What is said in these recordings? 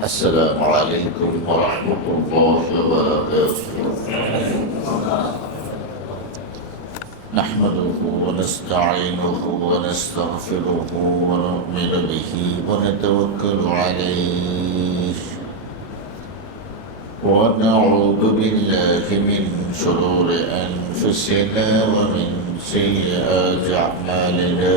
السلام عليكم ورحمة الله وبركاته. نحمده ونستعينه ونستغفره ونؤمن به ونتوكل عليه ونعوذ بالله من شرور أنفسنا ومن سيئات أعمالنا.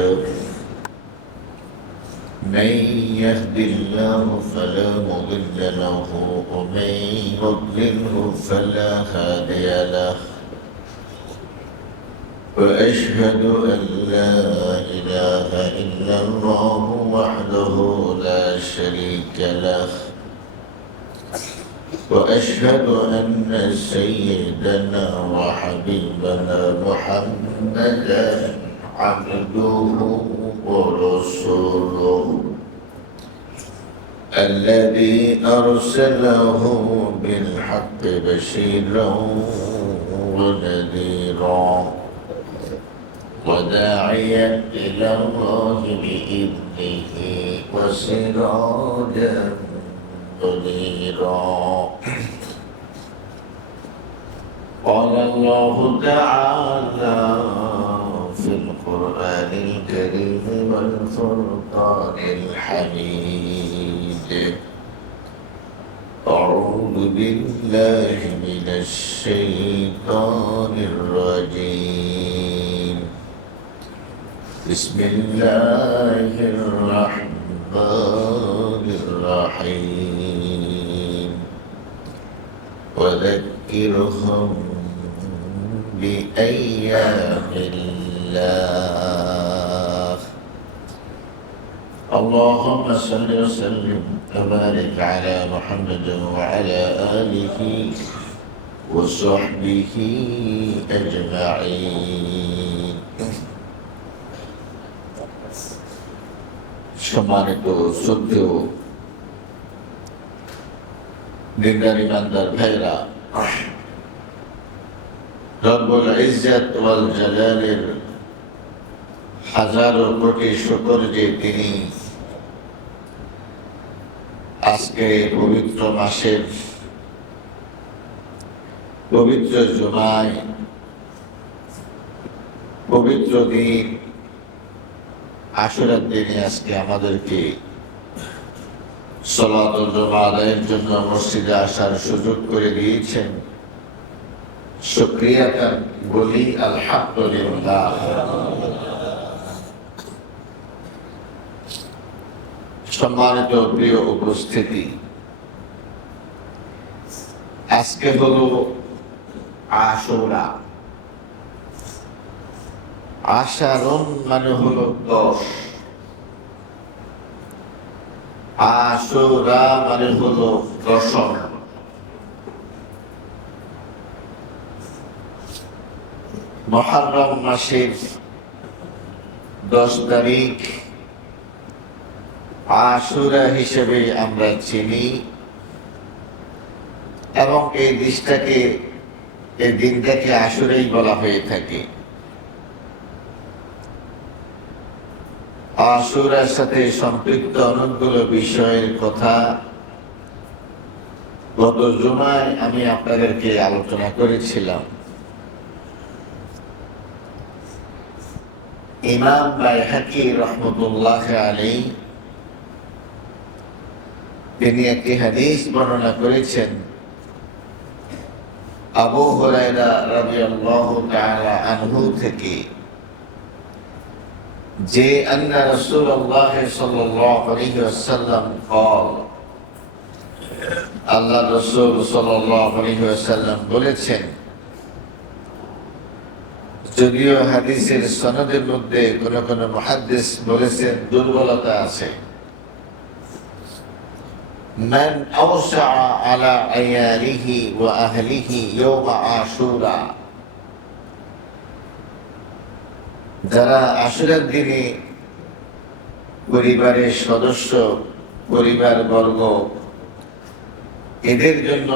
من يهد الله فلا مضل له ومن يضلله فلا هادي له. وأشهد أن لا إله إلا الله وحده لا شريك له. وأشهد أن سيدنا وحبيبنا محمدا عبده ورسوله الذي أرسله بالحق بشيرا ونذيرا وداعيا إلى الله بإذنه وسراجا منيرا. قال الله تعالى في القرآن الكريم والفرقان الحميد: أعوذ بالله من الشيطان الرجيم. بسم الله الرحمن الرحيم. وذكرهم بأيام الله. اللهم صل وسلم وبارك على محمد وعلى آله وصحبه أجمعين. সম্মানিত শ্রদ্ধেয় দিনদার ইমানদার ভাইরা, রব্বুল ইজ্জত ওয়াল জালালের হাজারো কোটি শুকর যে তিনি আজকে পবিত্র মাসের পবিত্র জুমায় পবিত্র দিন আশুরার দিনে আজকে আমাদেরকে সালাতুল জুমা আদায়ের জন্য মসজিদে আসার সুযোগ করে দিয়েছেন। শুকরিয়া বলি আলহামদুলিল্লাহ। সম্মানিত প্রিয় উপস্থিতি, আজকে হলো আশুরা। আশারুন মানে হলো 10, আশুরা মানে হলো 10। মুহররম মাসের 10 তারিখ আশুরা হিসেবে আমরা চিনি এবং এই দিনটাকে আশুরাই বলা হয়ে থাকে। আশুরার সাথে সম্পৃক্ত অনেকগুলো বিষয়ের কথা গত জুমায় আমি আপনাদেরকে আলোচনা করেছিলাম। ইমাম বাইহাকি রহমতুল্লাহ আলাইহি তিনি একটি হাদিস বর্ণনা করেছেন আবু হুরায়রা রাদিয়াল্লাহু তাআলা আনহু থেকে, যে আন্না রাসূলুল্লাহ সাল্লাল্লাহু আলাইহি ওয়াসাল্লাম قال, আল্লাহ রাসূল সাল্লাল্লাহু আলাইহি ওয়াসাল্লাম বলেছেন, যদিও হাদিসের সনদের মধ্যে কোন কোন মুহাদ্দিস বলেছেন দুর্বলতা আছে, মান আওসা আলা আয়ালিহি ওয়া আহলিহি ইয়াওমা আশুরা, যারা আশুরার দিনে পরিবারের সদস্য পরিবার বর্গ এদের জন্য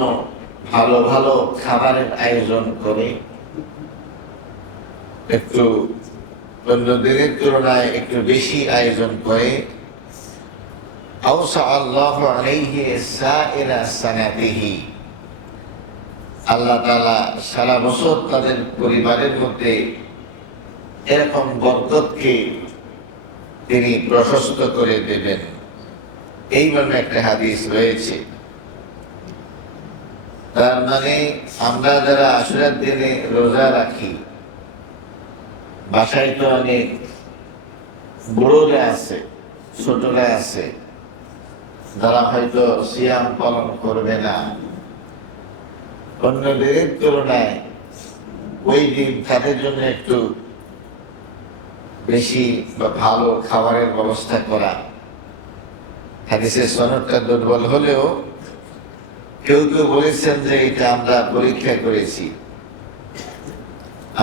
ভালো ভালো খাবারের আয়োজন করে, একটু অন্য দিনের তুলনায় একটু বেশি আয়োজন করে, আওসা আল্লাহু আলাইহি সাইরা সানাতিহি, আল্লাহ তাআলা সারা বছর তাদের পরিবারের মধ্যে এরকম বরকতকে তিনি প্রশস্ত করে দেবেন। এইভাবে একটা হাদিস রয়েছে। তার মানে আমরা যারা আশুরার দিনে রোজা রাখি, বাসায় তো অনেক বড়রা আছে, ছোটরা আছে, যারা হয়তো সিয়াম পালন করবে না, অন্যদের তুলনায় ওই দিন তাদের জন্য একটু বেশি বা ভালো খাবারের ব্যবস্থা করা। হাদিসের সনদটা দুর্বল হলেও কেউ কেউ বলেছেন যে এটা আমরা পরীক্ষা করেছি,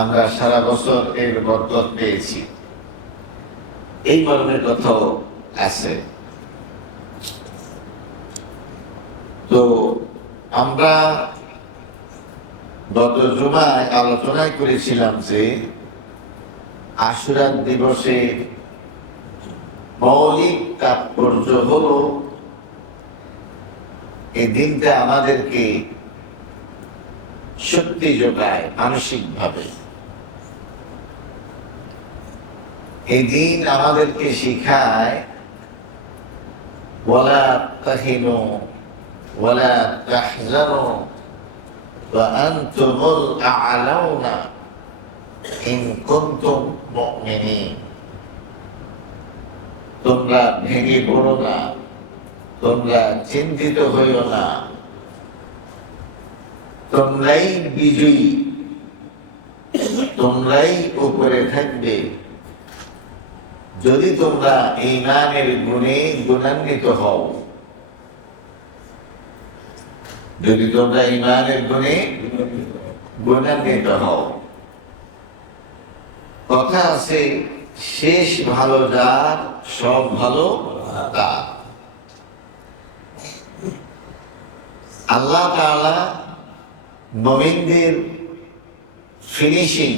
আমরা সারা বছর এর বরকত পেয়েছি, এই মর্মের কথাও আছে। তো আমরা গত জুমায় আলোচনা করেছিলাম যে আশুরা দিবসে মৌলিক তাৎপর্য হলো এই দিনটা আমাদেরকে শক্তি যোগায় মানসিকভাবে। এই দিন আমাদেরকে শিখায় ওয়ালা তাহিনু ওয়ালা তাহজানু ওয়া আনতুমুল আ'লাউনা ইন কুনতুম মুমিনিন। তোমরা ভেঙে পড়ো না, তোমরা চিন্তিত হইও না, তোমরাই বিজয়ী, তোমরাই উপরে থাকবে যদি তোমরা ঈমানের গুণে গুণান্বিত হও। যদি তোমরা ঈমানের গুণে গুণান্বিত হও। কথা আছে, শেষ ভালো যার সব ভালো তার। আল্লাহ তাআলা মুমিনদের ফিনিশিং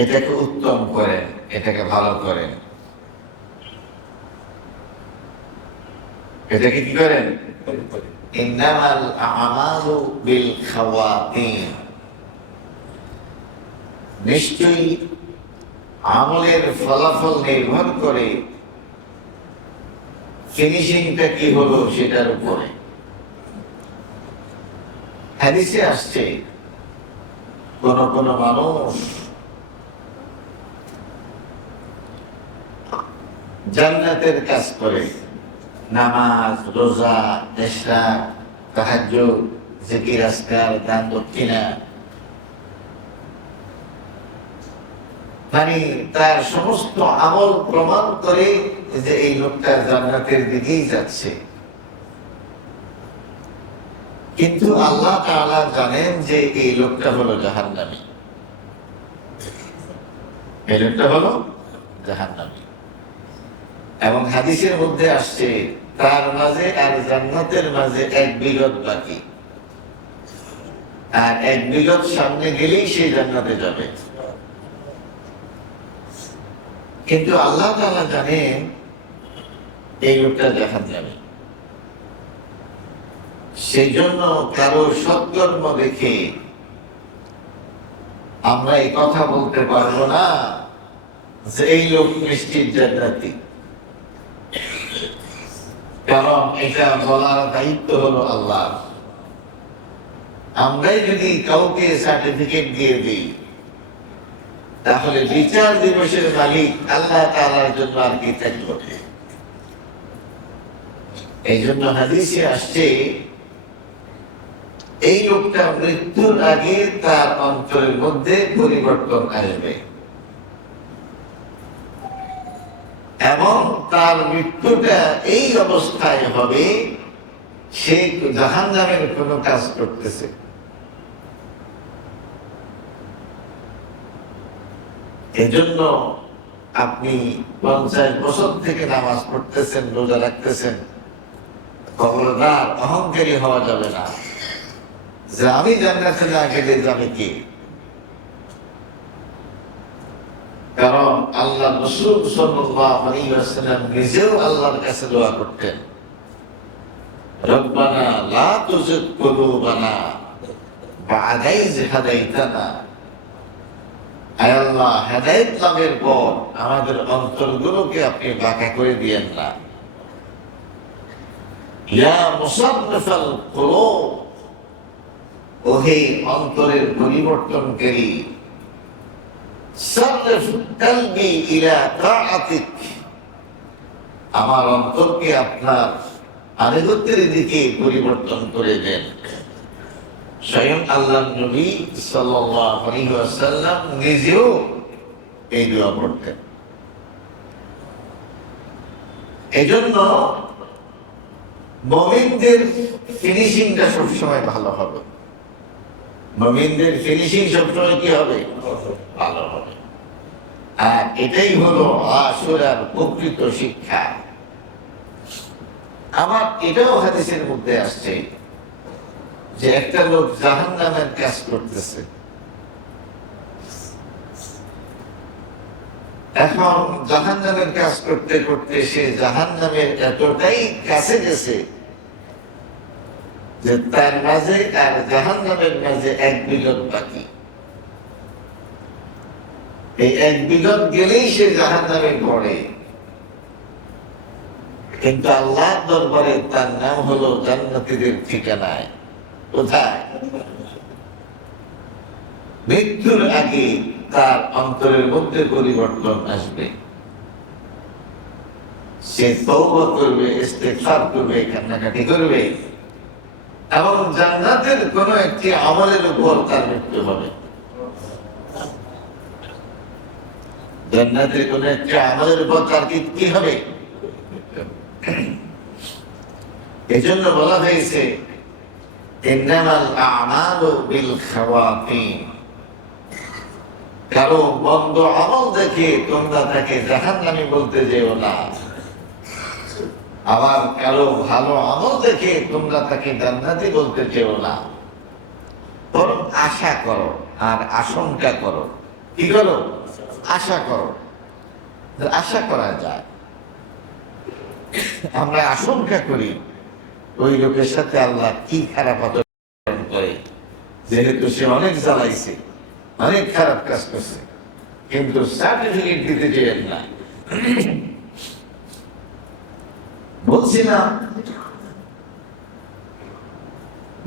এটাকে উত্তম করেন, এটাকে ভালো করেন। এটাকে কি করেন? ইন্নামাল আমালু বিল খাওয়াতিম। নিশ্চয়ই আমলের ফলাফল নির্ভর করে ফিনিশিংটা কি হলো সেটার উপরে। হাদিসে আসছে কোন কোন মানুষ জান্নাতের কাজ করে, নামাজ, রোজা, ইশরাক, তাহাজ্জুদ, জিকির, আজকার, দান দক্ষিণা, মানে তার সমস্ত আমল প্রমাণ করে যে এই লোকটা জান্নাতের দিকেই যাচ্ছে। কিন্তু আল্লাহ তাআলা জানেন যে এই লোকটা হলো জাহান্নামী, এই লোকটা হলো জাহান্নামী। এবং হাদিসের মধ্যে আসছে তার মাঝে আর জান্নাতের মাঝে 1 বিগত বাকি, আর 1 বিগত সামনে গেলেই সে জান্নাতে যাবে। কিন্তু আল্লাহ তাআলা জানেন এই লোকটা জাহান্নামী। সেই জন্য কারো সৎকর্ম দেখে আমরা এই কথা বলতে পারবো না যে এই লোক নিশ্চিত জান্নাতি, কারণ এটা বলার দায়িত্ব হলো আল্লাহ। আমরাই যদি কাউকে সার্টিফিকেট দিয়ে দিই তাহলে বিচার দিবসের মালিক আল্লাহ তাআলার জন্য আর কি থাকলো? এই জন্য হাদিসে আসছে এই লোকটা মৃত্যুর আগে তার অন্তরের মধ্যে পরিবর্তন আসবে এবং তার মৃত্যুটা এই অবস্থায় হবে সে জাহান্নামের কোনো কাজ করতেছে। এজন্য আপনি 50 বছর থেকে নামাজ পড়তেছেন, রোজা রাখতেছেন, খবরদার অহংকারী হওয়া যাবে না যে আমি জান্নাতে না গেলে যাবে কি। কারণ আল্লাহ রাসূল সাল্লাল্লাহু আলাইহি ওয়াসাল্লাম নিজেও আল্লাহর কাছে দোয়া করতেন, রব্বানা লা তুযিগ কুলুবানা বা'দা ইয হাদাইতানা। আয় আল্লাহ, হেদায়েত লাভের পর আমাদের অন্তরগুলোকে আপনি বাঁকা করে দিয়েন না। ইয়া মুসাররিফাল কুলুব, ওহে অন্তরের পরিবর্তনকারী, সাররিফ কলবি ইলা তাআতিক, আমার অন্তরকে আপনার আনুগত্যের দিকে পরিবর্তন করে দেন। স্বয়ং আল্লাহর নবী সাল্লাল্লাহু আলাইহি ওয়াসাল্লাম নিজেও এই দোয়া পড়তেন। এজন্য মুমিনদের ফিনিশিংটা সবসময় ভালো হবে। মুমিনদের ফিনিশিং সবসময় কি হবে? ভালো হবে। আর এটাই হলো আশুরার প্রকৃত শিক্ষা। আমার এটাও হাদিসের মধ্যে আসছে যে একটা লোক জাহান্নামের কাজ করতেছে। এখন জাহান্নামের কাজ করতে করতে সে জাহান্নামের এতটাই কাছে গেছে যে তার মাঝে আর জাহান্নামের মাঝে 1 বিঘত বাকি। এই 1 বিঘত গেলেই সে জাহান্নামে পড়ে। কিন্তু আল্লাহর দরবারে তার নাম হলো জান্নাতীদের ঠিকানায়। কোথায়? মৃত্যুর আগে তার অন্তরের মধ্যে পরিবর্তন আসবে। সে তওবা করবে, ইস্তিগফার করবে, কান্নাকাটি করবে এবং জান্নাতের কোন একটি আমলের উপর তার মৃত্যু হবে। জান্নাতের কোন একটি আমলের উপর তার কি হবে? এজন্য বলা হয়েছে ইন্নামাল আ'মালু বিল খাওয়াতিম, কারো মন্দ আমল দেখে তোমরা তাকে জাহান্নামী বলতে যেও না, আবার কারো ভালো আমল দেখে তোমরা তাকে জান্নাতি বলতে চেও না। বরং আশা করো আর আশঙ্কা করো। কি করো? আশা করো। আশা করা যায়, আমরা আশঙ্কা করি ওই লোকের সাথে আল্লাহ কি খারাপ আচরণ করে, যেহেতু সে অনেক জ্বালাইছে, অনেক খারাপ কাজ করছে, কিন্তু সার্টিফিকেট দিতে চেয়েন না। বলছিলাম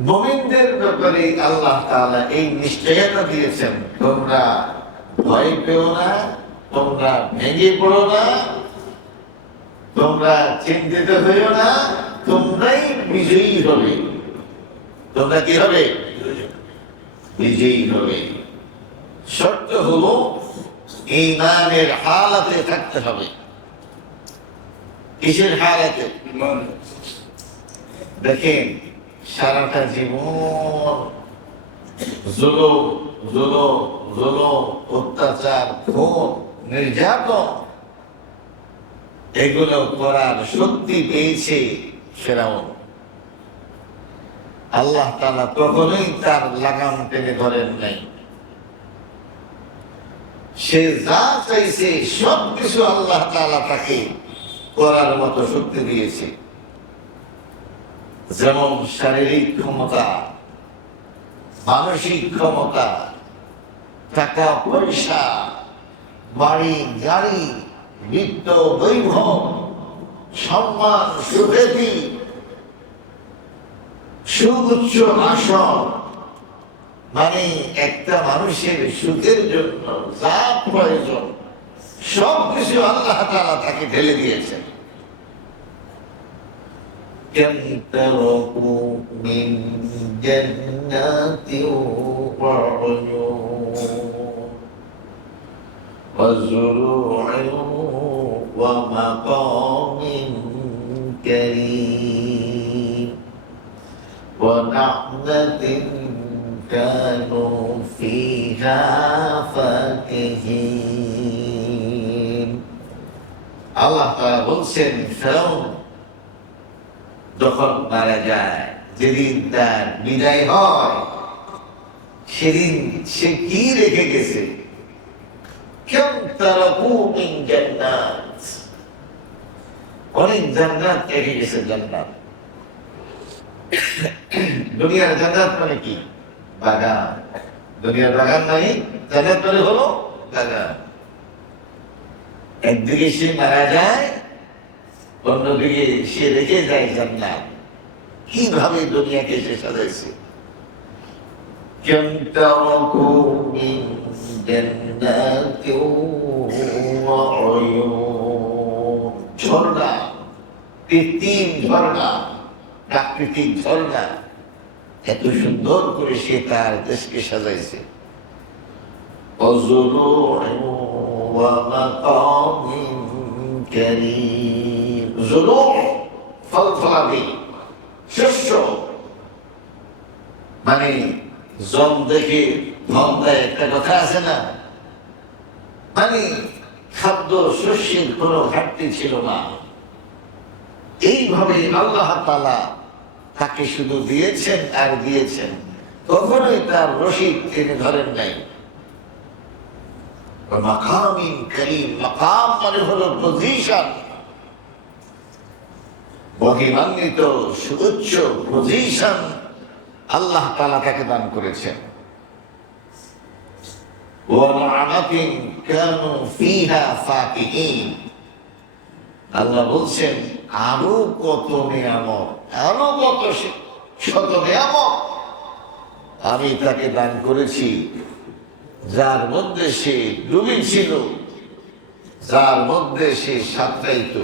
মুমিনদের ব্যাপারে আল্লাহ তাআলা এই নিশ্চয়তা দিয়েছেন, তোমরা ভয় পেও না, তোমরা ভেঙে পড়ো না, তোমরা চিন্তিত হইও না, তোমরাই বিজয়ী হবে। তোমরা কি হবে? বিজয়ী হবে। শর্ত হলো ঈমানের হালাতে থাকতে হবে। কিসের হালাতে? দেখেন, সারাটা জীবন জুলুম জুলুম জুলুম, অত্যাচার, খুন, নির্যাতন এগুলো করার শক্তি পেয়েছে ফিরআউন। আল্লাহ তাআলা কখনোই তার লাগাম টেনে ধরেন নাই। সে যা চাইছে সবকিছু আল্লাহ তাআলা তাকে করার মতো শক্তি দিয়েছে। যেমন শারীরিক ক্ষমতা, মানসিক ক্ষমতা, টাকা পয়সা, বাড়ি গাড়ি, বিত্ত বৈভব, সম্মান, সুখ্যাতি, সুউচ্চ আসন, মানে একটা মানুষের সুখের জন্য যা প্রয়োজন সবকিছু আল্লাহ তাআলা তাকে ঢেলে দিয়েছেন। كم تركوا من جنات وعيون وزروع ومقام كريم ونعمة كانوا فيها فاكهين। আল্লাহ তাআলা বলছেন, ফিরআউন যখন মারা যায়, যেদিন তার বিদায় হয়, সেদিন সে কি রেখে গেছে? কেউ তারাকু মিন জান্নাত, অনেক জান্নাত রেখে গেছে। জান্নাত, দুনিয়ার জান্নাত মানে কি? বাগান। দুনিয়ার বাগান মানে জান্নাত মানে হলো বাগান। একদিকে সে মারা যায়, অন্যদিকে সে রেখে যায় জান্নাত। কিভাবে দুনিয়াকে সে সাজাইছে! ঝর্ণা, কৃত্রিম ঝর্ণা, প্রাকৃতিক ঝর্ণা, এত সুন্দর করে সে তার দেশকে সাজাইছে। ফলফলাদি, শস্য, মানে জল দেখে ধন দেয়, একটা কথা আছে না? মানে খাদ্য শস্যের কোনো ঘাটতি ছিল না। এইভাবে আল্লাহ তাআলা তাকে শুধু দিয়েছেন আর দিয়েছেন, কখনোই তার রশিদ তিনি ধরেন নাই। মাকামিন কারীম, মাকাম মানে হলো পজিশন, মহিমান্বিত সুউচ্চ পজিশন আল্লাহ তাআলা তাকে দান করেছেন। ওয়া নি'মাতিন কানু ফিহা ফাকিহিন, আল্লাহ বলছেন আরো কত নিয়ামত, আরো কত শত নিয়ামত আমি তাকে দান করেছি, যার মধ্যে সে ডুবি ছিল, যার মধ্যে সে সাঁতরাইত।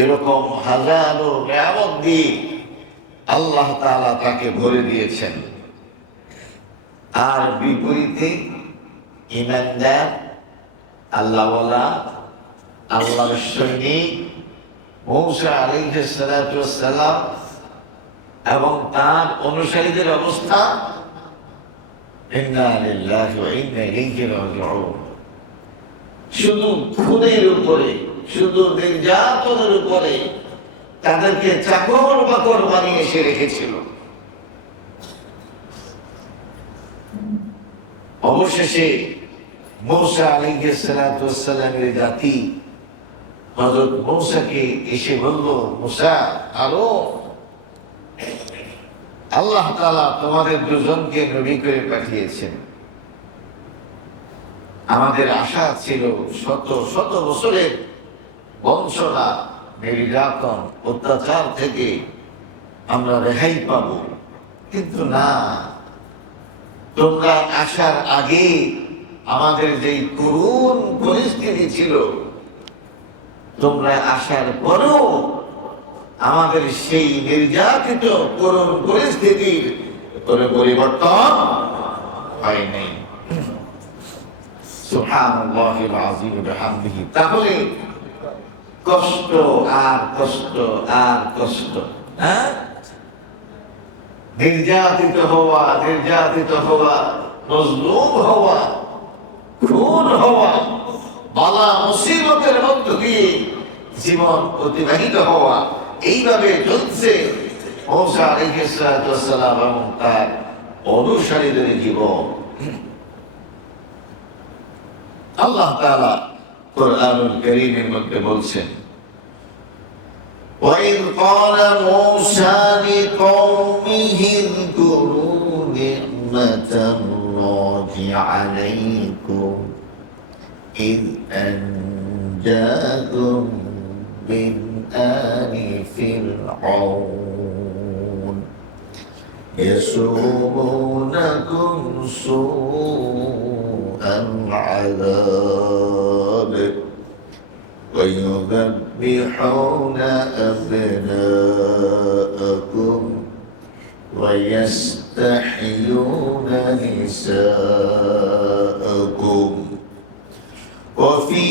এরকম হাজারো নিয়ামত দিয়ে আল্লাহ তাআলা তাকে ভরে দিয়েছেন। আর বিপরীতে ঈমানদার, আল্লাহওয়ালা, আল্লাহর সৈনিক মূসা আলাইহিস সালাতু ওয়াস সালাম এবং তার অনুসারীদের অবস্থা, ইন্না লিল্লাহি ওয়া ইন্না ইলাইহি রাজিউন। শুধু খুনের উপরে, শুধু নির্যাতনের উপরে তাদেরকে চাকর বাকর বানিয়ে সে রেখেছিল। অবশেষে মূসা আলাইহিস সালাতু ওয়াস সালামের জাতি হযরত মূসাকে এসে বলল, মূসা, আরো আল্লাহ তাআলা তোমাদের দুজনকে নবী করে পাঠিয়েছেন। আমাদের আশা ছিল শত শত বছরের বঞ্চনা, নির্যাতন, অত্যাচার থেকে আমরা রেহাই পাব, কিন্তু না, তোমরা আসার আগে আমাদের যেই করুণ পরিস্থিতি ছিল, তোমরা আসার পরেও আমাদের সেই নির্যাতিত করুণ পরিস্থিতির কোনো পরিবর্তন হয় নাই। সুবহানাল্লাহিল আযীম ওয়া বিহামদিহি। তাহলে কষ্ট আর কষ্ট আর কষ্ট, হ্যাঁ, নির্যাতিত হওয়া, নির্যাতিত হওয়া, মজলুম হওয়া, খুন হওয়া, বালা মুসিবতের মধ্য দিয়ে জীবন অতিবাহিত হওয়া, এইভাবে চলছে মূসা আলাইহিস সালাতু ওয়াস সালাম এবং তার অনুসারীদের জীবন। আল্লাহ তাআলা কুরআনুল কারীমের মধ্যে বলছেন, وَإِذْ قَالَ مُوسَى لِقَوْمِهِ اذْكُرُوا نِعْمَةَ اللَّهِ عَلَيْكُمْ إِذْ أَنْجَاكُمْ مِنْ آلِ فِرْعَوْنَ يَسُومُونَكُمْ سُوءَ الْعَذَابِ وَيُذَبِّحُونَ أَبْنَاءَكُمْ وَيَسْتَحْيُونَ نِسَاءَكُمْ وَفِي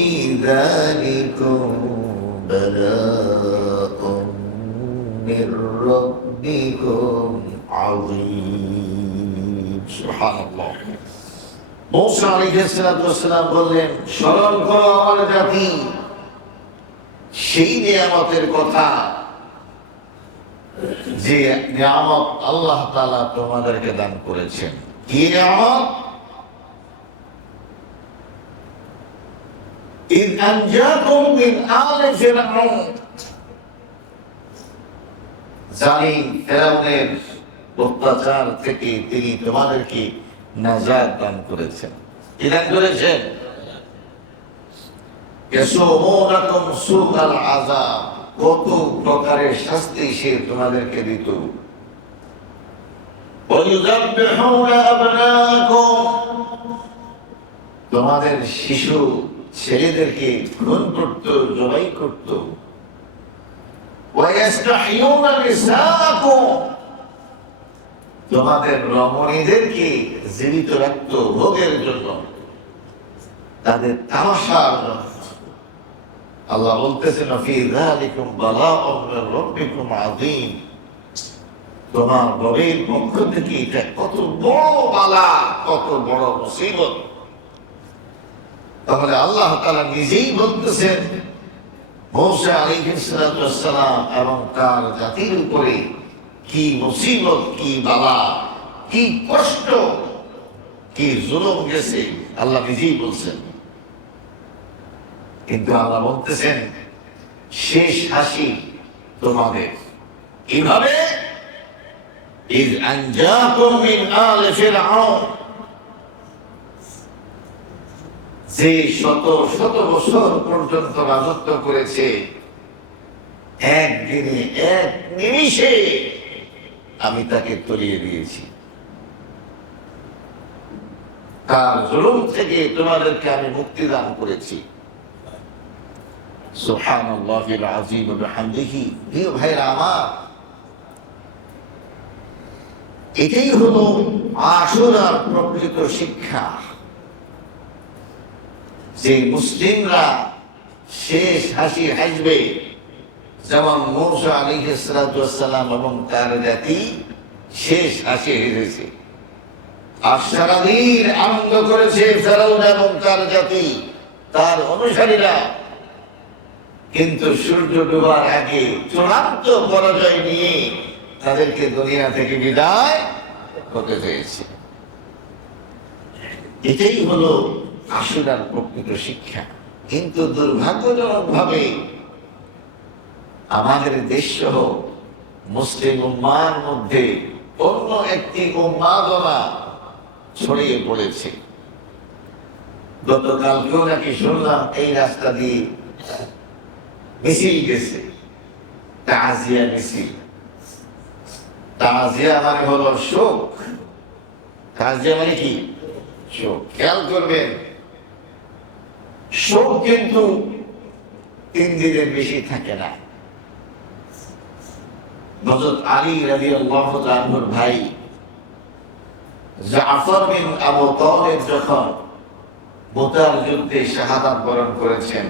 ذَلِكُمْ بَلَاءٌ مِّن رَّبِّكُمْ عَظِيمٌ। সুবহানাল্লাহ। মূসা আলাইহিস সালাতু ওয়াস সালাম বললেন, স্মরণ করো আমার জাতি সেই নিয়ামতের কথা, যে নিয়ামত আল্লাহ তাআলা তোমাদেরকে দান করেছেন। কি নিয়ামত? ইয আনজাকুম মিন আলি ফিরআউন, জালিম ফিরআউনের অত্যাচার থেকে তিনি তোমাদেরকে নাজাত দান করেছেন। কি দান করেছেন? ইয়াসুমুনাকুম সুআল আযাব, কত প্রকারের শাস্তি সে তোমাদেরকে দিত। ওয়ায়ুযাববিহুনা আবনাকুম, তোমাদের শিশু ছেলেদেরকে খুন করত, জবাই করত। ওয়ায়াস্তাহিয়ুনা নিসাআকুম, তোমাদের রমণীদেরকে জীবিত রাখত ভোগের জন্য, তাদের তামাশার জন্য। আল্লাহ বলতেছেন ফি যালিকুম বালাউম মির রাব্বিকুম আযীম, তোমার রবের পক্ষ থেকে এটা কত বড় বালা, কত বড় মুসিবত। তাহলে আল্লাহ তাআলা নিজেই বলতেছেন মূসা আলাইহিস সালাম এবং তার জাতির উপরে কি মুসিবত, কি বালা, কি কষ্ট, কি জুলুম গেছে, আল্লাহ নিজেই বলছেন। কিন্তু আল্লাহ বলতেছেন শেষ হাসি তোমাদের কিভাবে? ইয আনজাকুম মিন আলি ফিরআউন, যে শত শত বছর পর্যন্ত রাজত্ব করেছে, একদিনে এক নিমিষে আমি তাকে তলিয়ে দিয়েছি। তার জুলুম থেকে তোমাদেরকে আমি মুক্তি দান করেছি। সুবহানাল্লাহিল আযীম ওয়া বিহামদিহি। প্রিয় ভাইরা আমার, এটাই হলো আশুরার প্রকৃত শিক্ষা, যে মুসলিমরা শেষ হাসি হাসবে যেমন মূসা আলাইহিস সালাম এবং তার জাতি শেষ হাসি হেসেছে। আর সারাদিন আনন্দ করেছে ফেরাউন এবং তার জাতি, তার অনুসারীরা। কিন্তু সূর্য ডোবার আগে চূড়ান্ত পরাজয় নিয়ে তাদেরকে দুনিয়া থেকে বিদায় হতে হয়েছে। এটাই হলো আশুরার প্রকৃত শিক্ষা। কিন্তু দুর্ভাগ্যজনক ভাবে আমাদের দেশ সহ মুসলিম উম্মাহর মধ্যে অন্য একটি উন্মাদনা ছড়িয়ে পড়েছে। গতকালকেও নাকি শুনলাম এই রাস্তা দিয়ে মিছিল গেছে, তাজিয়া মিছিল। তাজিয়া মানে হলো শোক। তাজিয়া মানে কি? শোক। খেয়াল করবেন, শোক কিন্তু 3 দিনের বেশি থাকে না। হযরত আলী রাদিয়াল্লাহু তাআলা আনহুর ভাই জাফর বিন আবু তালিব যখন মুতার যুদ্ধে শাহাদাত বরণ করেছেন,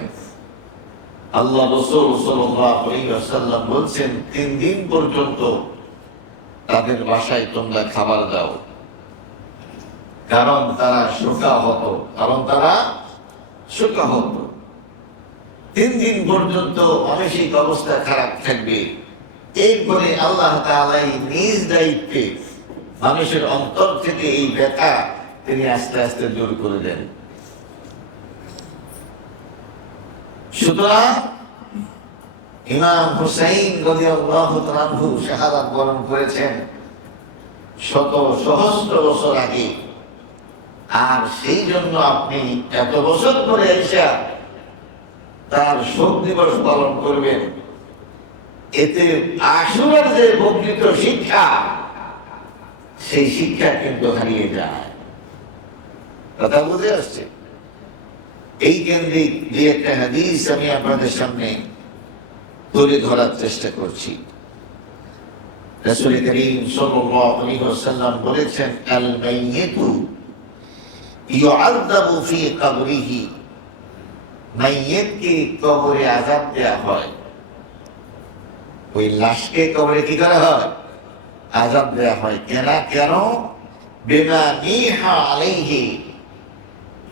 আল্লাহ রাসূল সাল্লাল্লাহু আলাইহি ওয়াসাল্লাম বলছেন 3 দিন পর্যন্ত তাদের বাসায় তোমরা খাবার দাও, কারণ তারা শোকাহত। 3 দিন পর্যন্ত মানসিক অবস্থা খারাপ থাকবে। এরপরে আল্লাহ তাআলা নিজ দায়িত্বে মানুষের অন্তর থেকে এই ব্যথা তিনি আস্তে আস্তে দূর করে দেন। সুতরাং ইমাম হুসাইন রাদিয়াল্লাহু তাআলা আনহু শাহাদাত বরণ করেছেন শত সহস্র বছর আগে। আর সেই জন্য আপনি এত বছর পরে এসে তার শোক দিবস পালন করবেন, এতে আশুরার যে প্রকৃত শিক্ষা, সেই শিক্ষা কিন্তু হারিয়ে যায়। কথা বুঝে আসছে? এই কেন্দ্রিক যে একটা হাদিস আমি আপনাদের সামনে তুলে ধরার চেষ্টা করছি। রাসূল করিম সাল্লাল্লাহু আলাইহি ওয়াসাল্লাম বলেছেন, আল মাইয়িতু ইউআযাবু ফি কবরিহি, মাইয়িতকে কবরে আযাব দেয়া হয়। ওই লাশকে কবরে কি করা হয়? আযাব দেয়া হয়। কেন? বিমা নিহা আলাইহি,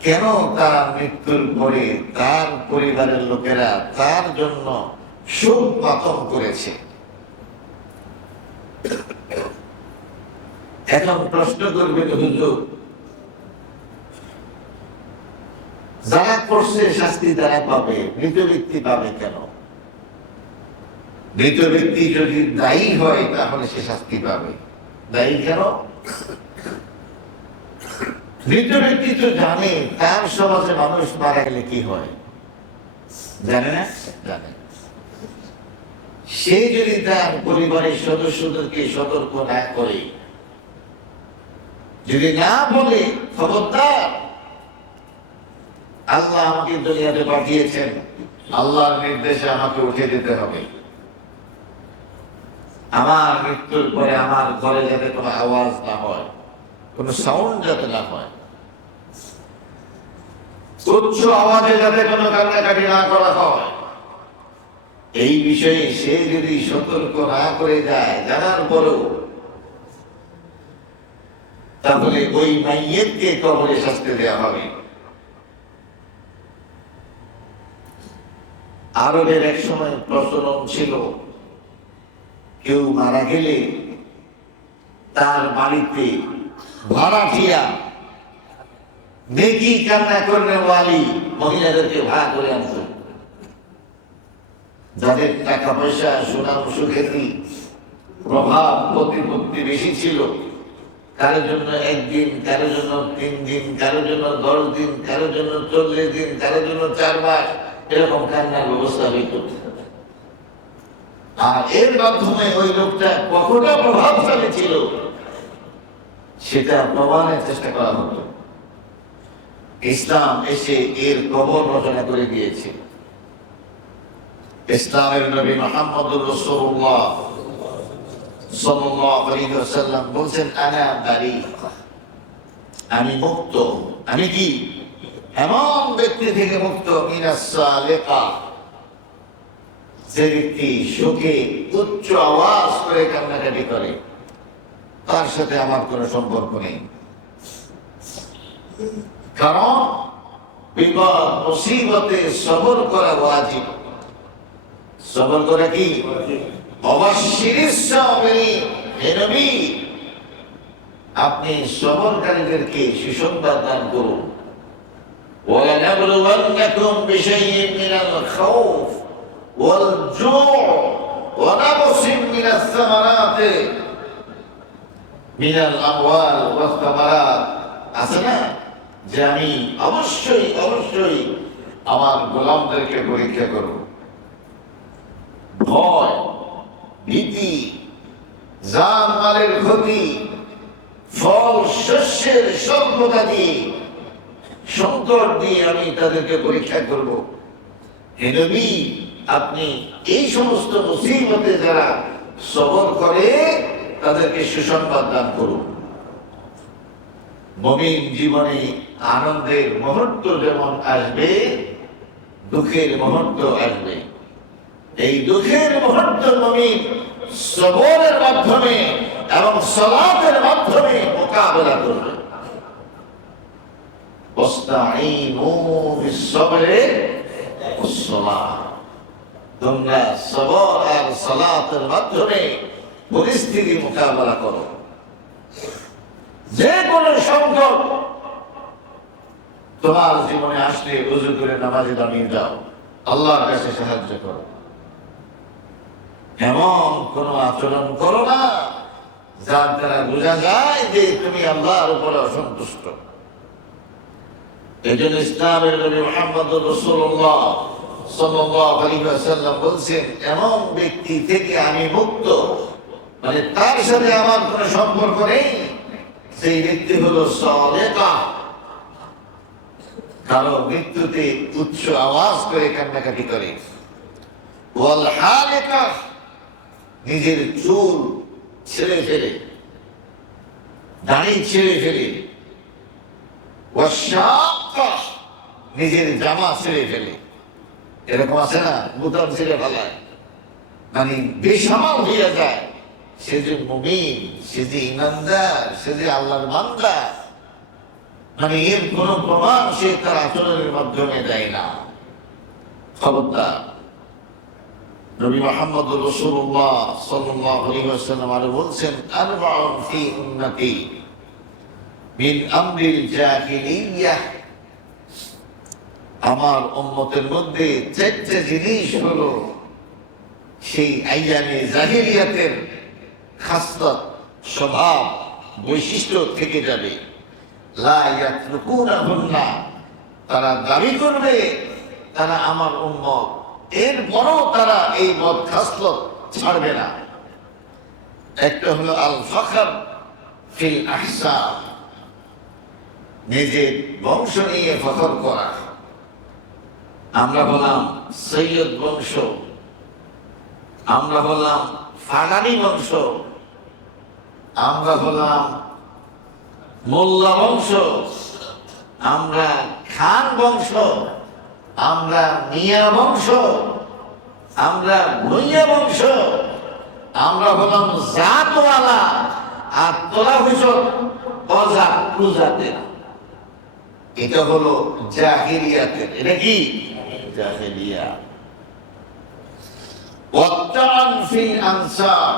কেন তার মৃত্যুর পরে তার পরিবারের লোকেরা তার জন্য শোক মাতম করেছে। এখন প্রশ্ন করবেন, হুজুর যারা করছে শাস্তি তারা পাবে, মৃত ব্যক্তি পাবে কেন? মৃত ব্যক্তি যদি দায়ী হয় তাহলে সে শাস্তি পাবে। দায়ী কেন? মৃত ব্যক্তি তো জানে তার সমাজে মানুষ মারা গেলে কি হয়, জানে না? জানে। সে যদি তার পরিবারের সদস্যদেরকে সতর্ক না করে, যদি না বলে খবরদার আল্লাহ আমাকে দুনিয়াতে পাঠিয়েছেন, আল্লাহর নির্দেশে আমাকে উঠে দিতে হবে, আমার মৃত্যুর পরে আমার ঘরে যাতে কোনো আওয়াজ না হয়, কোনো সাউন্ড যাতে না হয়, উচ্চ আওয়াজে যাতে কোনো কান্নাকাটি না করা হয়, এই বিষয়ে সে যদি সতর্ক না করে যায় জানার পরেও, তাহলে ওই মাইয়্যিতকে কবরে শাস্তি দেওয়া হবে। আরবের এক সময় প্রচলন ছিল, কেউ মারা গেলে তার বাড়িতে ভাড়াটিয়া নেকি কান্না করলে ওয়ালি মহিলাদেরকে ভাড়া করে আনত। যাদের টাকা পয়সা সুনাম সুখ্যাতি প্রভাব প্রতিপত্তি বেশি ছিল, কারোর জন্য একদিন, কারোর জন্য 3 দিন, কারোর জন্য 10 দিন, কারোর জন্য 40 দিন, কারোর জন্য 4 মাস এরকম কান্নার ব্যবস্থা হইত। আর এর মাধ্যমে ওই লোকটা কতটা প্রভাবশালী ছিল সেটা প্রমাণের চেষ্টা করা হতো। ইসলাম এসে এর কবর রচনা করে দিয়েছে। ইসলামের নবী মুহাম্মদুর রাসূলুল্লাহ সাল্লাল্লাহু আলাইহি ওয়াসাল্লাম বলেন, আনা বারি, আমি মুক্ত। আমি কি? এমন ব্যক্তি থেকে মুক্ত, মিনাস সালিকা, যে ব্যক্তি শোকে উচ্চ আওয়াজ করে কান্নাকাটি করে, তার সাথে আমার কোনো সম্পর্ক নেই। কারণ বিপদ মুসিবতে সবর করা ওয়াজিব। সবর করা কি? অবশ্যিরিস সাবিরিন। হে নবী, আপনি সবরকারীদেরকে সুসংবাদ দান করুন। وَلَنَبْلُوَنَّكُمْ بِشَيْءٍ مِّنَ الْخَوْفِ وَالْجُوعِ وَنَقْصٍ مِّنَ الثَّمَرَاتِ مِنَ الْأَمْوَالِ وَالثَّمَرَاتِ। আছে না যে আমি অবশ্যই অবশ্যই আমার গোলামদেরকে পরীক্ষা করব। ভয়, ভীতি, জান মালের ক্ষতি, ফল শস্যের স্বল্পতা দিয়ে, সংকট দিয়ে আমি তাদেরকে পরীক্ষা করব। হে নবী, আপনি এই সমস্ত মুসিবতে যারা সবর করে তাদেরকে সুসংবাদ দান করুন। মুমিন জীবনে আনন্দের মুহূর্ত যেমন আসবে, দুঃখের মুহূর্ত আসবে। এই দুঃখের মুহূর্ত মুমিন সবরের মাধ্যমে এবং সালাতের মাধ্যমে মোকাবেলা করবে। ওয়াস্তাঈনু বিস-সাবরি ওয়াস-সালাহ। তোমরা সবর আর সালাতের মাধ্যমে পরিস্থিতি মোকাবেলা করো। যে কোনো সংকট তোমার জীবনে আসলে ওযু করে নামাজে দাঁড়িয়ে যাও, আল্লাহর কাছে সাহায্য করো। এমন কোন আচরণ করো না যার দ্বারা বোঝা যায় যে তুমি আল্লাহর উপরে অসন্তুষ্ট। এই জন্য ইসলামের নবী মুহাম্মদুর রাসূলুল্লাহ সাল্লাল্লাহু আলাইহি ওয়াসাল্লাম বলছেন, এমন ব্যক্তি থেকে আমি মুক্ত, মানে তার সাথে আমার কোনো সম্পর্ক নেই, সেই ব্যক্তি হলো সালেকা। কারো মৃত্যুতে উচ্চ আওয়াজ করে কান্নাকাটি করে। ওয়াল হালিকা, নিজের চুল ছেড়ে ফেলে, দাড়ি ছেড়ে ফেলে। ওয়াশাক্কা, নিজের জামা ছেড়ে ফেলে। এরকম আছে না, বুতাম ছেড়ে ফেলায়, মানে বেসামাল হয়ে যায়। সে যে মুমিন, সে যে ইমানদার, সে যে আল্লাহর বান্দা, মানে এর কোন প্রমাণ সে তার আচরণের মাধ্যমে দেয় না। খবরদার। নবী মুহাম্মদুর রাসূলুল্লাহ সাল্লাল্লাহু আলাইহি ওয়াসাল্লাম আরো বলছেন, আরবাউন ফি উম্মতি মিন আমরিল জাহিলিয়াহ আমার উম্মতের মধ্যে চারটে জিনিস হলো সেই আইয়ামে জাহিলিয়াতের খাসলত, স্বভাব, বৈশিষ্ট্য থেকে যাবে। লা ইয়াতরুকুনাহুন্না, তারা দাবি করবে তারা আমার উম্মত, এরপরও তারা এই বদ খাসলত ছাড়বে না। একটা হলো আল ফখর ফিল আহসাব, নিজের বংশ নিয়ে ফখর করা। আমরা বললাম সৈয়দ বংশ, আমরা বললাম ফানানি বংশ, আমরা বললাম মোল্লা বংশ, আমরা খান বংশ, আমরা মিয়া বংশ, আমরা ভুইয়া বংশ, আমরা বললাম জাতওয়ালা, আর তোলা হুজুর অজাত প্রজাতের। এটা হলো জাহিলিয়াতের। এটা কি জাহিলিয়া? ওয়াত্তান ফিল আনসাব,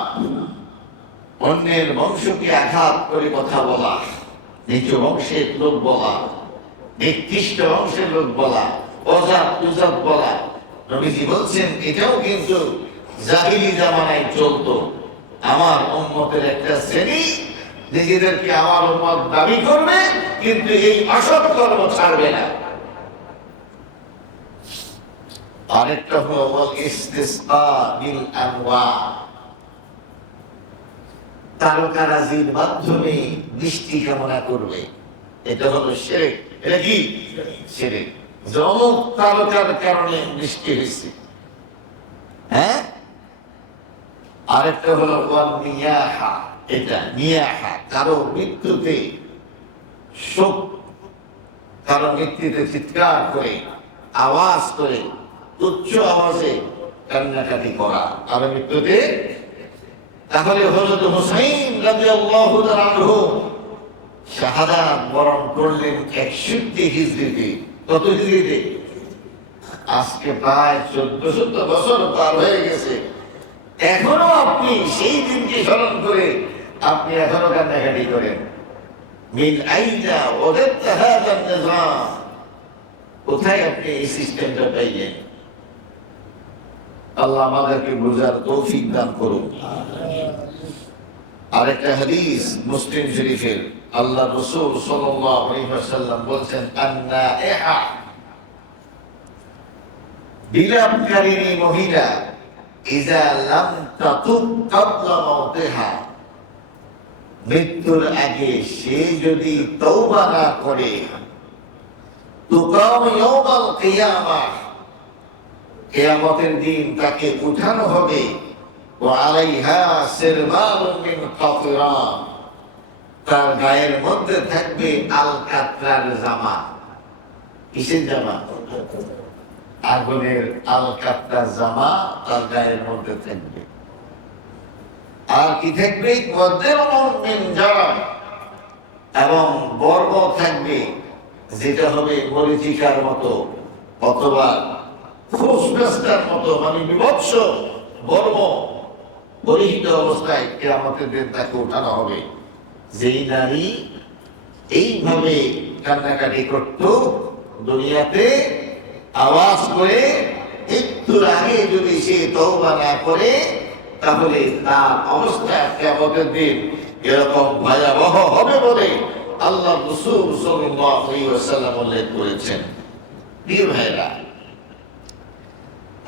অন্যের বংশকে আঘাত করে কথা বলা, নিজ বংশের লোক বলা, নিকৃষ্ট বংশের লোক বলা, অজাত উজাত বলা। নবীজি বলছেন এটাও কিন্তু জাহিলি জামানায় চলতো। আমার উম্মতের একটা শ্রেণী নিজেদেরকে আমার উম্মত দাবি করবে, কিন্তু এই অসৎ কর্ম ছাড়বে না। আরেকটা হলো ইস্তিসকা বিল আনওয়া, তারকারাজির মাধ্যমে বৃষ্টি কামনা করবে। এটা হলো শিরক। এটা কি শিরক? অমুক তারকার কারণে বৃষ্টি হয়েছে। হ্যাঁ, আরেকটা হলো নিয়াহা। এটা নিয়াহা, কারো মৃত্যুতে শোক, কারো মৃত্যুতে চিৎকার করে, আওয়াজ করে, উচ্চ আওয়াজে কান্নাকাটি করা কারো মৃত্যুতে। তাহলে হযরত হুসাইন রাদিয়াল্লাহু তাআলা আনহু শাহাদাত বরণ করলেন 61 হিজরিতে। কত হিজরিতে? আজকে প্রায় 1400 বছর পার হয়ে গেছে। এখনো আপনি সেই দিনকে স্মরণ করে আপনি এখনো কান্নাকাটি করেন। মিন আইনা ওয়াজাদতা হাযা নিজাম, কোথায় আপনি এই সিস্টেমটা পাইলেন? আল্লাহ আমাদেরকে বুঝার তৌফিক দান করুন। আরেকটা হাদিস মুসলিম শরীফের, আল্লাহ রাসূল সাল্লাল্লাহু আলাইহি ওয়াসাল্লাম বলেছেন, আন-নাইহা, বিলাপকারিণী মহিলা, ইযা লাম তাতুব ক্বাবলা মাউতিহা, মৃত্যুর আগে সে যদি তওবা না করে, তুকাম ইয়াউমাল কিয়ামাহ, কিয়ামতের দিন তাকে উঠানো হবে, ওয়া আলাইহা সিরবালুন মিন কাতরান, তার গায়ের মধ্যে থাকবে আল কাতরার জামা। কিসের জামা? আগুনের আল কাতরার জামা তার গায়ের মধ্যে থাকবে। আর কি থাকবে? এবং বর্ম থাকবে, যেটা হবে মরিচিকার মতো অথবা ফুসফুসটার মতো, মানে বিভৎস বর্ম পরিহিত অবস্থায় কিয়ামতের দিন তাকে উঠানো হবে। যেই নারী এইভাবে কান্নাকাটি করত দুনিয়াতে, আওয়াজ করে, মৃত্যুর আগে যদি সে তওবা না করে, তাহলে তার অবস্থা কিয়ামতের দিন এরকম ভয়াবহ হবে বলে আল্লাহ রাসূল সাল্লাল্লাহু আলাইহি ওয়াসাল্লাম উল্লেখ করেছেন। প্রিয় ভাইরা,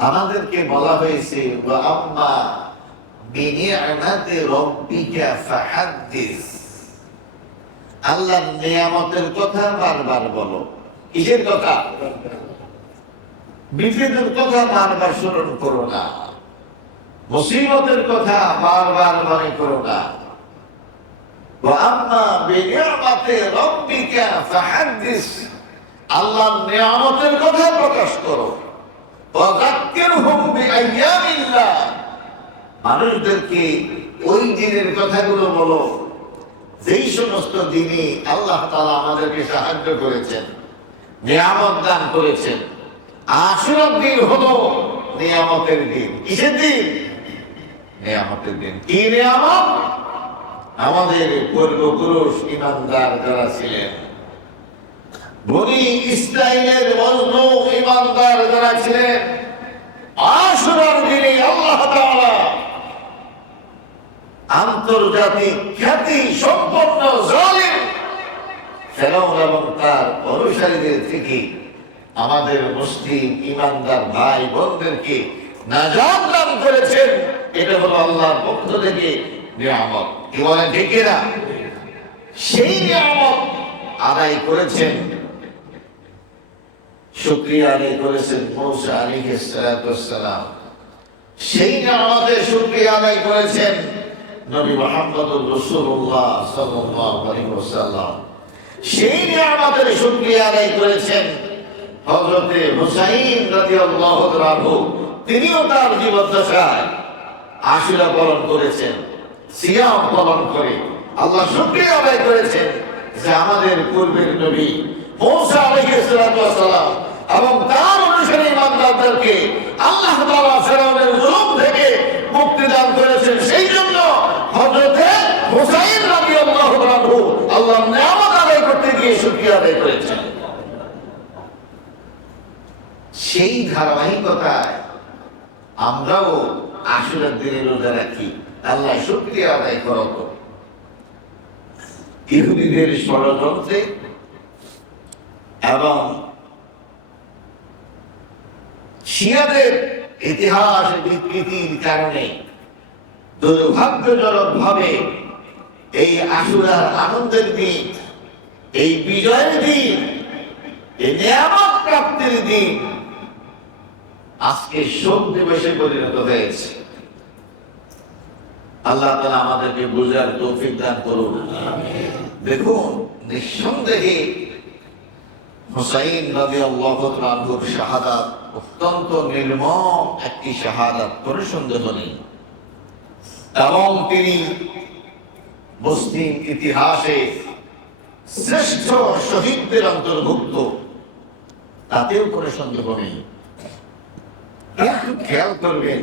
আমাদেরকে বলা হয়েছে ওয়া আম্মা বিনিআমাতি রাব্বিকা ফাহাদ্দিস, আল্লাহর নিয়ামতের কথা বারবার বলো। কিসের কথা? বিপদের কথা বারবার স্মরণ করো না, মুসিবতের কথা বারবার মনে করো না। ওয়া আম্মা বিনিআমাতি রাব্বিকা ফাহাদ্দিস, আল্লাহর নিয়ামতের কথা প্রকাশ করো। ওয়া যাক্কিরহুম বিআইয়ামিল্লাহ, মানুষদেরকে ওই দিনের কথাগুলো বলো যেই সমস্ত দিনে আল্লাহ তাআলা আমাদেরকে সাহায্য করেছেন, নিয়ামত দান করেছেন। আশুরার দিন হলো নিয়ামতের দিন। কিসের দিন? নিয়ামতের দিন। কি নিয়ামত? আমাদের পূর্বপুরুষ ইমানদার যারা ছিলেন, বনি ইসরাইলের মজলুম ঈমানদার যারা ছিলেন, আশুরার দিনে আল্লাহ তাআলা আন্তর্জাতিক খ্যাতি সম্পন্ন জালিম ফেরাউন এবং তার অনুসারীদের থেকে আমাদের মুসলিম ঈমানদার ভাই বোনদেরকে নাজাত দান করেছেন। এটা হলো আল্লাহর পক্ষ থেকে নিয়ামত। কি বলেন ঠিক না? সেই নিয়ামত আদায় করেছেন, শুকরিয়া আদায় করেছেন মূসা আলাইহিস সালাম। সেই নিয়ামতের শুকরিয়া আদায় করেছেন নবী মুহাম্মদুর রাসূলুল্লাহ সাল্লাল্লাহু আলাইহি ওয়াসাল্লাম। সেই নিয়ামতের শুকরিয়া আদায় করেছেন হযরতে হুসাইন রাদিয়াল্লাহু আনহু। তিনিও তার জীবদ্দশায় আশুরা পালন করেছেন, সিয়াম পালন করে আল্লাহ শুকরিয়া আদায় করেছেন যে আমাদের পূর্বের নবী মূসা আলাইহিস সালাম এবং তার অনুসারী ইমানদারদেরকে আল্লাহ তাআলা ফেরাউনের জুলুম থেকে মুক্তি দান করেছেন। সেই জন্য হযরতে হুসাইন রাদিয়াল্লাহু আনহু আল্লাহর নিয়ামত আদায় করতে গিয়ে শুকরিয়া আদায় করেছেন। সেই ধারাবাহিকতায় আমরাও আশুরার দিনে রোজা রাখি। আল্লাহ শুকরিয়া আদায় করো তো। ইহুদিদের ষড়যন্ত্রে এবং শিয়াদের ইতিহাস বিকৃতির কারণে দুর্ভাগ্যজনক ভাবে এই আশুরার আনন্দের দিন, এই বিজয়ের দিন, এই নিয়ামত প্রাপ্তির দিন আজকে শোক দিবসে পরিণত হয়েছে। আল্লাহ তাআলা আমাদেরকে বুঝার তৌফিক দান করুন। দেখুন, নিঃসন্দেহে হুসাইন রাদিয়াল্লাহু আনহুর শাহাদাত অত্যন্ত নির্মম একটি শাহাদাত, কোনো সন্দেহ নেই। এবং তিনি মুসলিম ইতিহাসে শ্রেষ্ঠ শহীদদের অন্তর্ভুক্ত, তাতেও কোনো সন্দেহ নেই। একটু খেয়াল করবেন,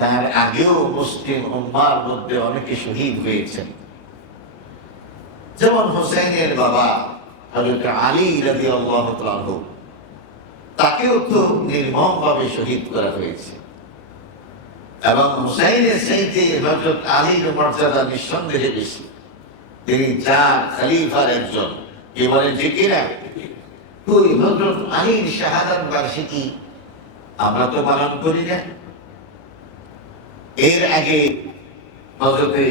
তার আগেও মুসলিম উম্মার মধ্যে অনেকে শহীদ হয়েছেন। যেমন হুসাইনের বাবা হযরত আলী রাদিয়াল্লাহু আনহু, তাকেও তো নির্মমভাবে শহীদ করা হয়েছে। এবং হুসাইনের চাইতে হযরত আলীর মর্যাদা নিঃসন্দেহে বেশি। তিনি চার খলিফার একজন। এবারে যে কিনা ওই হযরত আলীর শাহাদাত বার্ষিকী আমরা তো পালন করি না। এর আগে হযরতে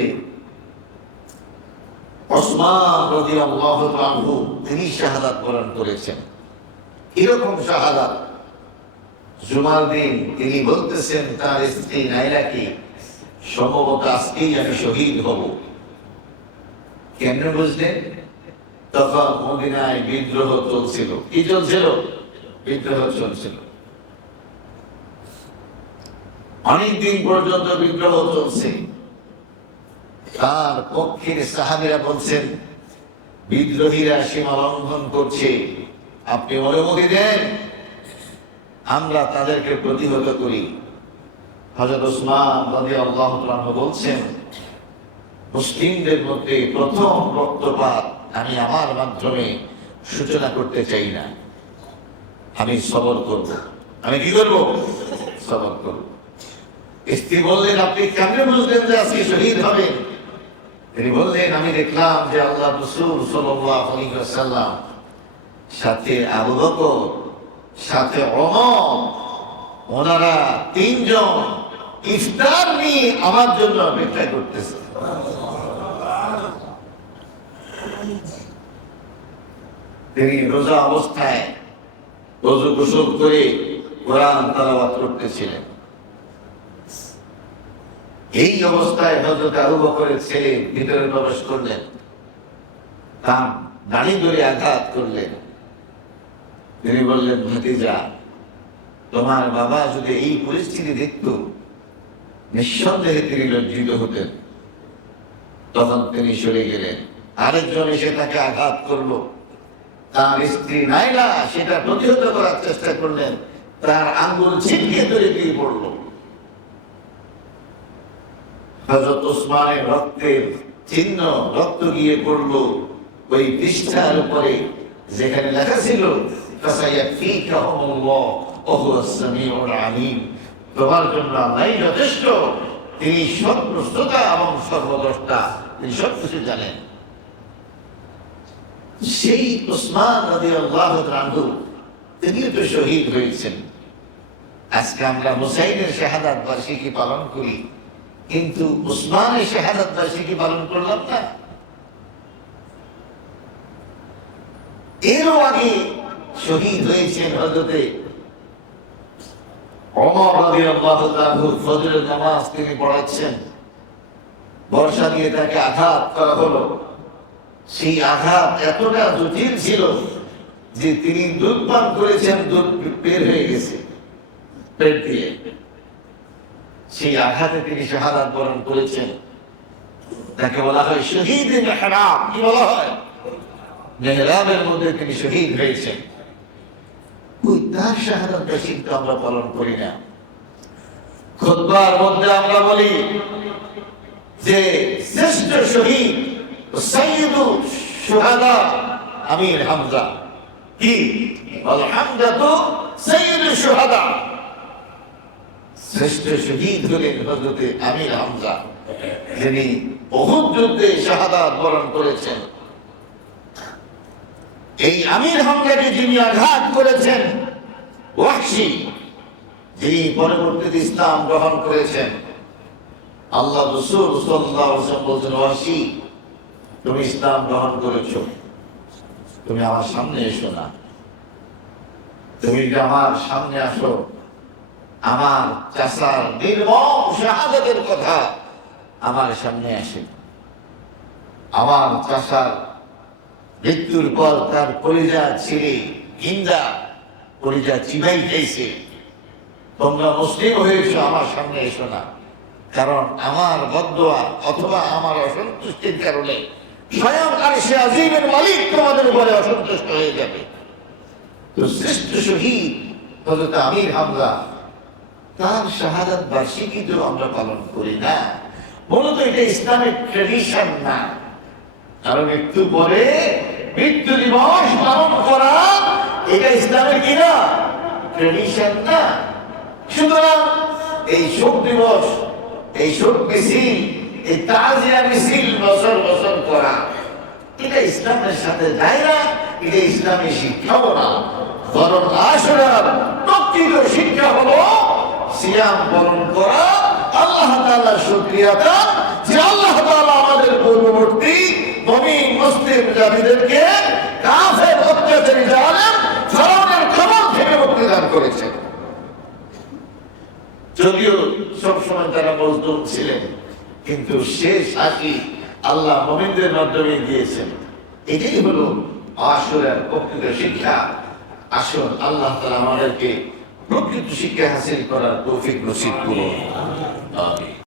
ওসমান রাদিয়াল্লাহু আনহু তিনি শাহাদাত বরণ করেছেন। এরকম শাহাদাত জুমার দিন তিনি বলতেছেন তার স্ত্রী নাইলাকে, সম্ভবত আজকেই আমি শহীদ হব। কেমনে বুঝলেন? তখন মদিনায় বিদ্রোহ চলছিল। কি চলছিল? বিদ্রোহ চলছিল। অনেকদিন পর্যন্ত বিদ্রোহ চলছে। তার পক্ষের সাহাবীরা বলছেন বিদ্রোহীরা সীমা লঙ্ঘন করছে, আপনি অনুমতি দেন, আমরা তাদেরকে প্রতিহত করি। হযরত ওসমান রাদিয়াল্লাহু আনহু বলছেন মুসলিমদের মধ্যে প্রথম রক্তপাত আমি আমার মাধ্যমে সূচনা করতে চাই না। আমি সবর করব। আমি কি করব? সবর করব। স্ত্রী বললেন আপনি কেমনে বুঝলেন যে আজকে শহীদ হবেন? তিনি বললেন আমি দেখলাম যে আল্লাহ রাসূল সাল্লাল্লাহু আলাইহি ওয়াসাল্লাম সাথে আবু বকর, সাথে ওমর, ওনারা তিনজন ইফতার নিয়ে আমার জন্য অপেক্ষা করতেছে। তিনি রোজা অবস্থায় ওযু গোসল করে কোরআন তেলাওয়াত করতেছিলেন। এই অবস্থায় হযরত আবু বকরের ছেলে ভিতরে প্রবেশ করলেন, তার দাড়ি ধরে আঘাত করলেন। তিনি বললেন ভাতিজা, তোমার বাবা যদি এই পরিস্থিতি দেখত নিঃসন্দেহে তিনি লজ্জিত হতেন। তখন তিনি সরে গেলেন। আরেকজন এসে তাকে আঘাত করলো। তার স্ত্রী নাইলা সেটা প্রতিহত করার চেষ্টা করলেন, তার আঙ্গুল ছিটকে ধরে দিয়ে পড়লো। হযরত ওসমানের রক্তের চিহ্ন, রক্ত গিয়ে পড়লো ওই পৃষ্ঠার উপরে। যেখানে লেখা ছিল ফাসায়াকফিকাহুমুল্লাহ ওয়া হুয়াস সামিউল আলিম, তোমার জন্য আল্লাহই যথেষ্ট, তিনি সর্বশ্রোতা এবং সর্বদ্রষ্টা, তিনি সবকিছু জানেন। সেই উসমান রাদিয়াল্লাহু আনহু তিনিও তো শহীদ হয়েছেন। আজকে আমরা হুসাইনের শাহাদাত বার্ষিকী পালন করি, কিন্তু উসমানের শাহাদাত বার্ষিকী পালন করলাম না। এরও আগে শহীদ হয়েছেন হযরতে ওমর রাদিয়াল্লাহু আনহু। ফজরের নামাজ তিনি পড়াচ্ছেন, বর্ষা দিয়ে তাকে আঘাত করা হলো। সেই আঘাত এতটা জটিল ছিল যে তিনি দুধ পান করেছেন, দুধ বের হয়ে গেছে পেট দিয়ে। সেই আঘাতে তিনি শাহাদাত বরণ করেছেন। তাকে বলা হয় শহীদ মেহরাব। কি বলা হয়? মেহরাবের মধ্যে তিনি শহীদ হয়েছেন। ওই তার শাহাদাত বার্ষিকী তো আমরা পালন করি না। খুতবার মধ্যে আমরা বলি যে শ্রেষ্ঠ শহীদ সাইয়্যিদু শুহাদা আমির হামজা। কি? আল হামজাতু সাইয়্যিদু শুহাদা। শ্রেষ্ঠ শহীদ হলেন হযরতে আমির হামজা, যিনি উহুদ যুদ্ধে শাহাদাত বরণ করেছেন। এই আমির হামজাকে যিনি আঘাত করেছেন, ওয়াহশী, যিনি পরবর্তীতে ইসলাম গ্রহণ করেছেন। আল্লাহ রাসূল সাল্লাল্লাহু আলাইহি ওয়াসাল্লাম বলেছেন, ওয়াহশী, তুমি ইসলাম গ্রহণ করেছো, তুমি আমার সামনে এসো না। তুমি আমার সামনে আসো, আমার চাচার নির্মম শাহাদাতের কথা আমার সামনে আসে। আমার চাচার মৃত্যুর পর তার কলিজা ছিঁড়ে গিন্দা কলিজা চিবাই খাইছে। তোমরা মুসলিম হয়েছো, আমার সামনে এসো না, কারণ আমার বদদোয়া অথবা আমার অসন্তুষ্টির কারণে স্বয়ং আরশে আজিমের মালিক তোমাদের উপরে অসন্তুষ্ট হয়ে যাবে। তো শ্রেষ্ঠ শহীদ হযরত আমির হামজা, তার শাহাদাত বার্ষিকী তো আমরা পালন করি না। মূলত এটা ইসলামিক ট্রেডিশন না, কারণ একটু পরে মৃত্যু দিবস পালন করা এটা ইসলামের কিনা ট্রেডিশন না। সুতরাং এই শোক দিবস, এই শোক মিছিল, এই তাজিয়া মিছিল বছর বছর করা এটা ইসলামের সাথে যায় না, এটা ইসলামী শিক্ষাও না। বরং আশুরার প্রকৃত শিক্ষা হলো সিয়াম পালন করা, আল্লাহ তাআলার শুকরিয়া আদা, যে আল্লাহ তাআলা আমাদের পূর্ববর্তী মুমিন মুসলিম জাতিদেরকে কাফের অত্যাচারী জালেম ফিরআউনের খবর থেকে মুক্তি দান করেছেন। যদিও সবসময় তারা মজলুম ছিলেন, কিন্তু শেষ হাসি আল্লাহ মুমিনদের মাধ্যমে দিয়েছেন। এটাই হলো আশুরার প্রকৃত শিক্ষা। আসুন আল্লাহ তাআলা আমাদেরকে প্রকৃত শিক্ষা হাসিল করার তৌফিক নসিব করুন। আমিন।